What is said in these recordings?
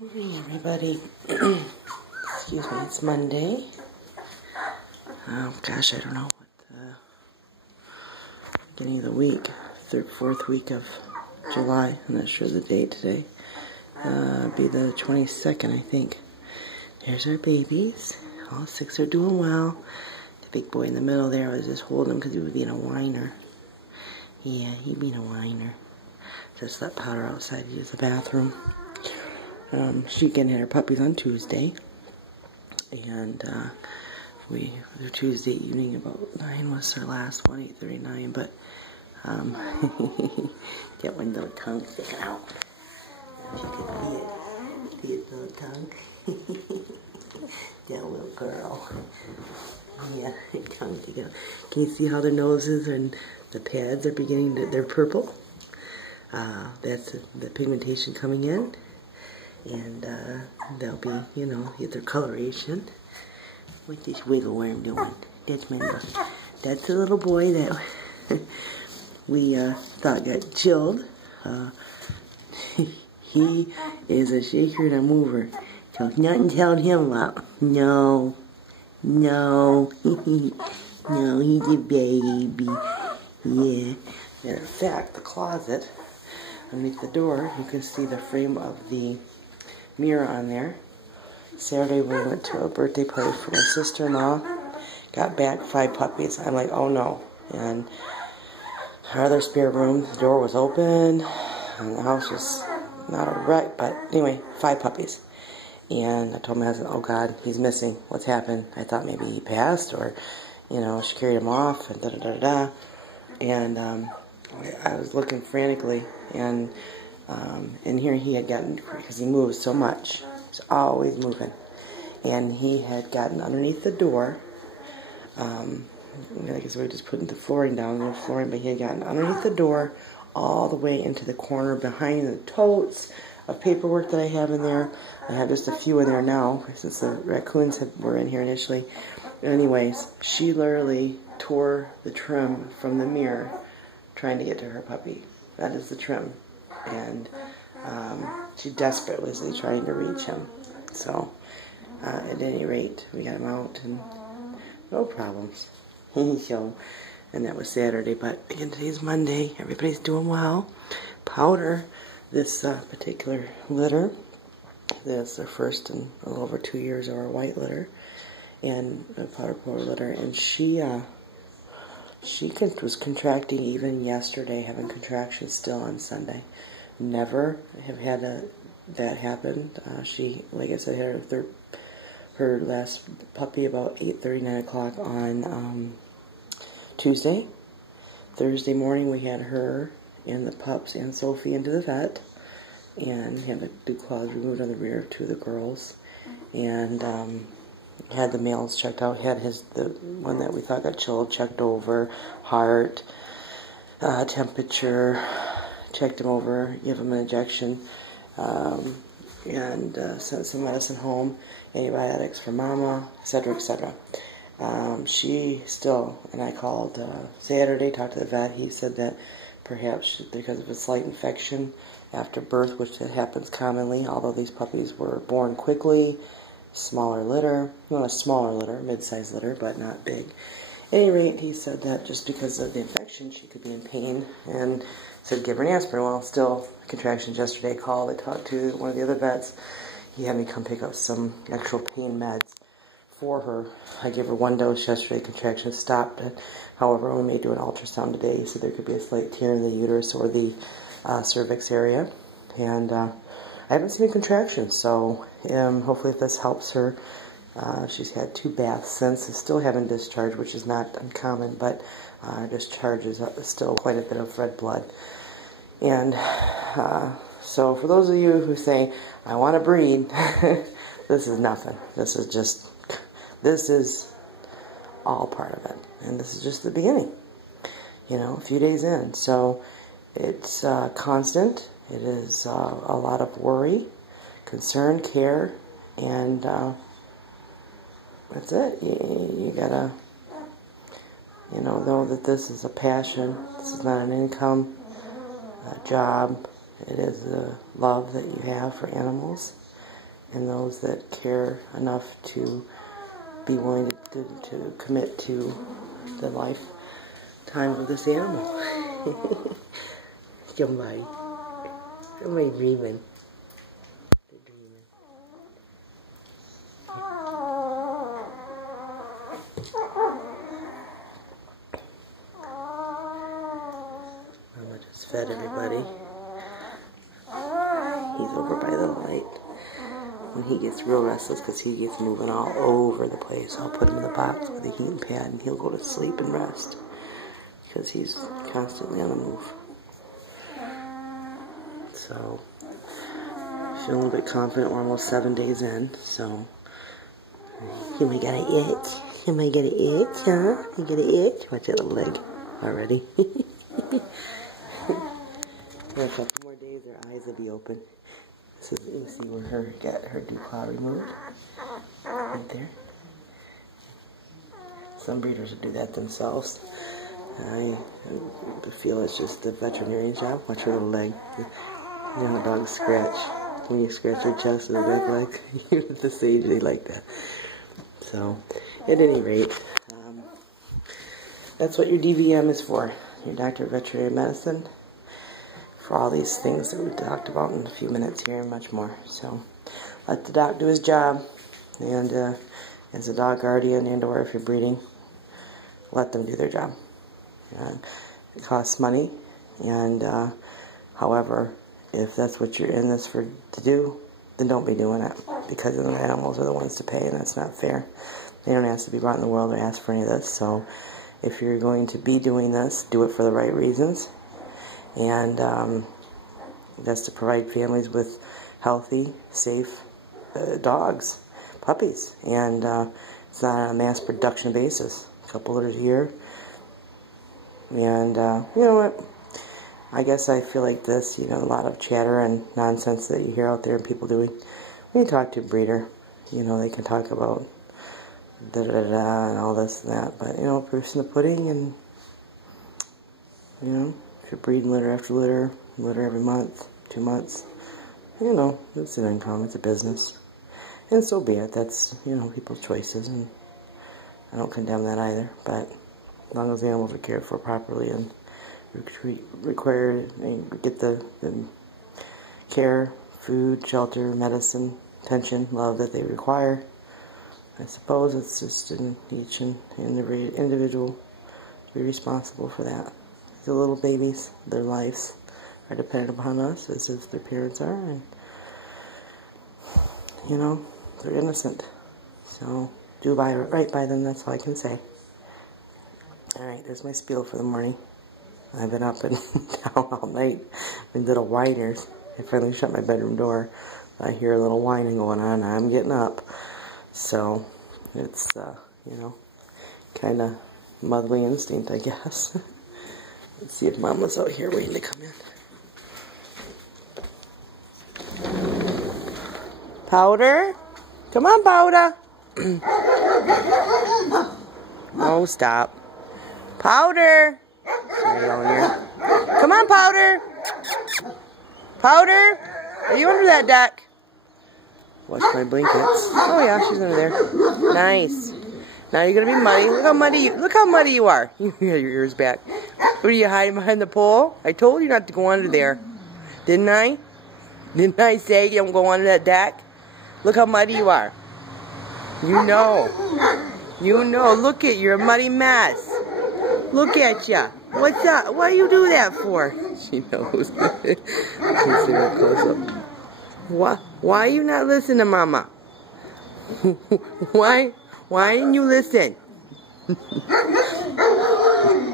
Morning, everybody. Excuse me, it's Monday. Oh gosh, I don't know what the beginning of the week, fourth week of July. I'm not sure the date today. Be the 22nd, I think. There's our babies. All six are doing well. The big boy in the middle there, I was just holding him because he was being a whiner. Yeah, he being a whiner. Just let Powder outside to use the bathroom. She again had her puppies on Tuesday, and their Tuesday evening about 9 was her last one, 8:39. But get one little tongue sticking out. If you could see it little tongue. That little girl. Yeah, tongue sticking out. Can you see how their noses and the pads are beginning to? They're purple. That's the pigmentation coming in. And they'll be, get their coloration. What's this wiggle worm doing? That's the little boy that we thought got chilled. He is a shaker and a mover. So nothing telling him about. No. No, he's a baby. Yeah. Matter of fact, the closet underneath the door, you can see the frame of the mirror on there. Saturday we went to a birthday party for my sister-in-law. Got back 5 puppies. I'm like, oh no. And our other spare room, the door was open, and the house was not a wreck, but anyway, 5 puppies. And I told my husband, oh God, he's missing. What's happened? I thought maybe he passed, or, she carried him off, and da-da-da-da. And I was looking frantically, and here he had gotten, because he moves so much, he's always moving, and he had gotten underneath the door. I guess we were just putting the flooring down, but he had gotten underneath the door all the way into the corner behind the totes of paperwork that I have in there. I have just a few in there now, since the raccoons were in here initially. Anyways, she literally tore the trim from the mirror trying to get to her puppy. That is the trim. And she desperately was trying to reach him. So, at any rate, we got him out and no problems. So, and that was Saturday. But again, today's Monday. Everybody's doing well. Powder, this particular litter, this is their first in a little over 2 years of our white litter, and a powder polar litter, and she was contracting even yesterday, having contractions still on Sunday. Never have had that happen. She, like I said, had her last puppy about 8:30, 9 o'clock on Tuesday. Thursday morning we had her and the pups and Sophie into the vet, and had the dew claws removed on the rear of 2 of the girls, and had the males checked out, had the one that we thought got chilled checked over, heart, temperature, checked him over, give him an injection, and sent some medicine home, antibiotics for mama, etc., etc. She still, and I called Saturday, talked to the vet. He said that perhaps because of a slight infection after birth, which that happens commonly, although these puppies were born quickly, smaller litter, not a smaller litter, mid-sized litter, but not big. At any rate, he said that just because of the infection, she could be in pain, and said give her an aspirin. Well, still contractions yesterday. I talked to one of the other vets. He had me come pick up some actual pain meds for her. I gave her 1 dose yesterday. Contractions stopped. However, we may do an ultrasound today. He said there could be a slight tear in the uterus or the cervix area, and I haven't seen any contractions, so hopefully if this helps her. She's had 2 baths since, still haven't discharged, which is not uncommon, but discharges still quite a bit of red blood. And so for those of you who say, I want to breed, this is nothing. This is all part of it. And this is just the beginning, a few days in. So it's constant. It is a lot of worry, concern, care, and that's it. You gotta, know that this is a passion. This is not an income, a job. It is the love that you have for animals. and those that care enough to be willing to commit to the lifetime of this animal. Somebody dreaming. They're dreaming. Mama just fed everybody. He's over by the light. When he gets real restless, because he gets moving all over the place, I'll put him in the box with a heating pad and he'll go to sleep and rest, because he's constantly on the move. So, feel a little bit confident. We're almost 7 days in, so you might get an itch. You might get an itch, huh? You get an itch? Watch that little leg already. In a couple more days, their eyes will be open. So you can see where her got her dew claw removed. Right there. Some breeders will do that themselves. I feel it's just the veterinarian's job. Watch her little leg. You know how dogs scratch. When you scratch their chest and their back legs, even at this age, they like that. So, at any rate, that's what your DVM is for. Your doctor of veterinary medicine. For all these things that we talked about in a few minutes here and much more. So, let the doc do his job. And as a dog guardian and or if you're breeding, let them do their job. It costs money. And, however, if that's what you're in this to do, then don't be doing it. Because the animals are the ones to pay, and that's not fair. They don't ask to be brought in the world or ask for any of this. So, if you're going to be doing this, do it for the right reasons. And that's to provide families with healthy, safe dogs, puppies. And it's not on a mass production basis. A couple litters a year. And you know what? I guess I feel like this, a lot of chatter and nonsense that you hear out there and people doing. When you talk to a breeder, they can talk about da-da-da-da and all this and that. But, proof's in the pudding, and, if you're breeding litter after litter, litter every month, 2 months, it's an income, it's a business. And so be it. That's, people's choices, and I don't condemn that either. But as long as the animals are cared for properly and required and get the care, food, shelter, medicine, attention, love that they require, I suppose it's just in each and every individual to be responsible for that. The little babies, their lives are dependent upon us as if their parents are, and they're innocent. So do right by them. That's all I can say. All right, there's my spiel for the morning. I've been up and down all night with little whiners. I finally shut my bedroom door. I hear a little whining going on. I'm getting up. So, it's, kind of motherly instinct, I guess. Let's see if Mama's out here waiting to come in. Powder? Come on, Powder. Oh, stop. Powder! Come on, Powder! Powder! Are you under that deck? Watch my blankets. Oh yeah, she's under there. Nice. Now you're gonna be muddy. Look how muddy you are. You got your ears back. What are you hiding behind the pole? I told you not to go under there. Didn't I? Didn't I say you don't go under that deck? Look how muddy you are. You know. Look at you're a muddy mess. Look at ya. What's up? Why you do that for? She knows. Why are you not listening to Mama? Why didn't you listen?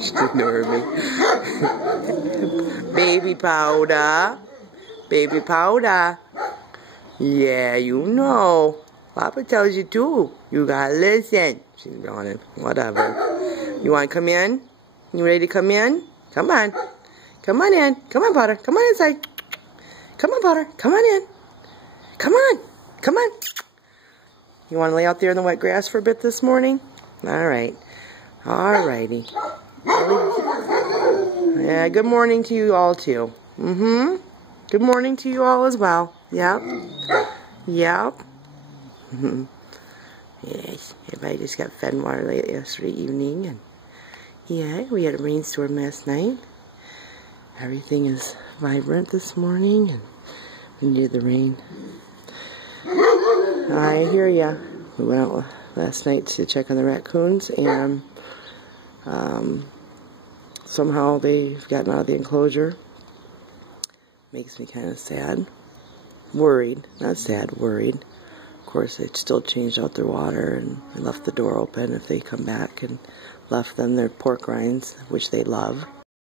She ignored me. Baby Powder. Baby Powder. Yeah, Papa tells you too. You gotta listen. She's yawning. Whatever. You wanna come in? You ready to come in? Come on. Come on in. Come on, Powder. Come on inside. Come on, Powder. Come on in. Come on. Come on. You want to lay out there in the wet grass for a bit this morning? Alright. Alrighty. Yeah, good morning to you all too. Good morning to you all as well. Yep. Yep. Yes, everybody just got fed water late yesterday evening, and yeah, we had a rainstorm last night. Everything is vibrant this morning, and we needed the rain. I hear ya. We went out last night to check on the raccoons, and somehow they've gotten out of the enclosure. Makes me kind of sad. Worried. Not sad, worried. Of course, they still changed out their water and left the door open if they come back, and left them their pork rinds, which they love.